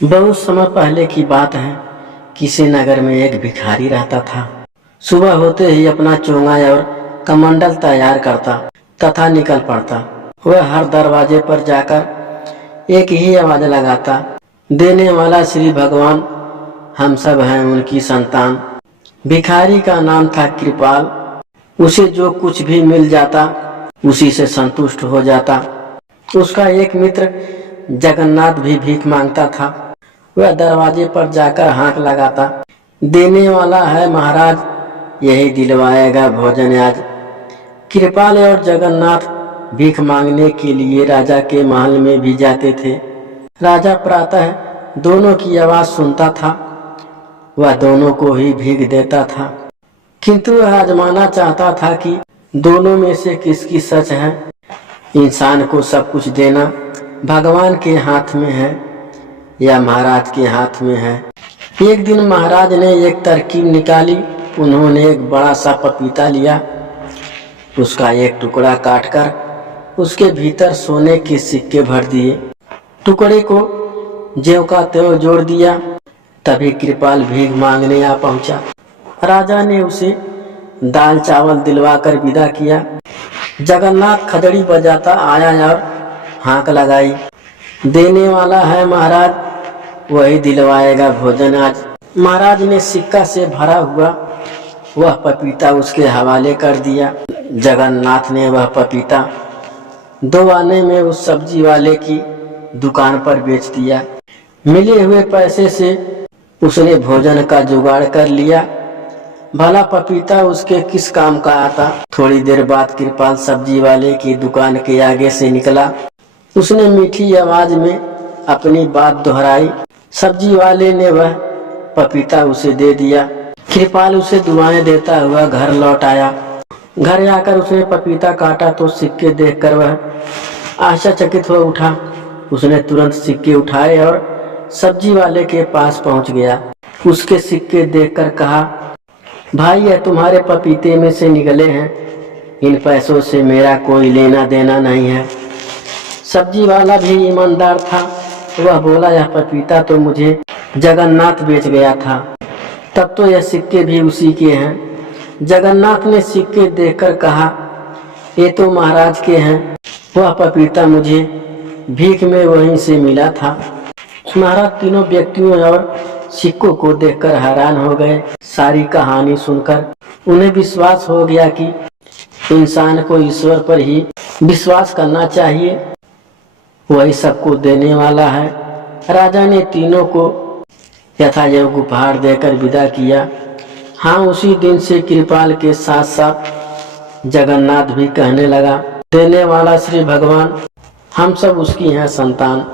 बहुत समय पहले की बात है। किसी नगर में एक भिखारी रहता था। सुबह होते ही अपना चोंगा और कमंडल तैयार करता तथा निकल पड़ता। वह हर दरवाजे पर जाकर एक ही आवाज लगाता, देने वाला श्री भगवान, हम सब हैं उनकी संतान। भिखारी का नाम था कृपाल। उसे जो कुछ भी मिल जाता उसी से संतुष्ट हो जाता। उसका एक मित्र जगन्नाथ भी भीख मांगता था। वह दरवाजे पर जाकर हाथ लगाता, देने वाला है महाराज, यही दिलवाएगा भोजन आज। कृपाल और जगन्नाथ भीख मांगने के लिए राजा के महल में भी जाते थे। राजा प्रातः दोनों की आवाज सुनता था। वह दोनों को ही भीख देता था, किंतु वह आजमाना चाहता था कि दोनों में से किसकी सच है। इंसान को सब कुछ देना भगवान के हाथ में है या महाराज के हाथ में है। एक दिन महाराज ने एक तरकीब निकाली। उन्होंने एक बड़ा सा पपीता लिया, उसका एक टुकड़ा काटकर उसके भीतर सोने के सिक्के भर दिए। टुकड़े को ज्यों का त्यों जोड़ दिया। तभी कृपाल भीख मांगने आ पहुंचा। राजा ने उसे दाल चावल दिलवाकर विदा किया। जगन्नाथ खजड़ी बजाता आया और हाँक लगाई, देने वाला है महाराज, वही दिलवाएगा भोजन आज। महाराज ने सिक्का से भरा हुआ वह पपीता उसके हवाले कर दिया। जगन्नाथ ने वह पपीता 2 आने में उस सब्जी वाले की दुकान पर बेच दिया। मिले हुए पैसे से उसने भोजन का जुगाड़ कर लिया। भला पपीता उसके किस काम का आता। थोड़ी देर बाद कृपाल सब्जी वाले की दुकान के आगे से निकला। उसने मीठी आवाज में अपनी बात दोहराई। सब्जी वाले ने वह पपीता उसे दे दिया। कृपाल उसे दुआएं देता हुआ घर लौट आया। घर आकर उसने पपीता काटा तो सिक्के देखकर वह आश्चर्यचकित हो उठा। उसने तुरंत सिक्के उठाए और सब्जी वाले के पास पहुंच गया। उसके सिक्के देखकर कहा, भाई यह तुम्हारे पपीते में से निकले हैं, इन पैसों से मेरा कोई लेना देना नहीं है। सब्जी वाला भी ईमानदार था। वह बोला, यह पपीता तो मुझे जगन्नाथ बेच गया था, तब तो यह सिक्के भी उसी के हैं। जगन्नाथ ने सिक्के देखकर कहा, ये तो महाराज के हैं, वह पपीता मुझे भीख में वहीं से मिला था। महाराज तीनों व्यक्तियों और सिक्कों को देखकर हैरान हो गए। सारी कहानी सुनकर उन्हें विश्वास हो गया कि इंसान को ईश्वर पर ही विश्वास करना चाहिए, वही सबको देने वाला है। राजा ने तीनों को यथायोग्य उपहार देकर विदा किया। हाँ, उसी दिन से कृपाल के साथ साथ जगन्नाथ भी कहने लगा, देने वाला श्री भगवान, हम सब उसकी हैं संतान।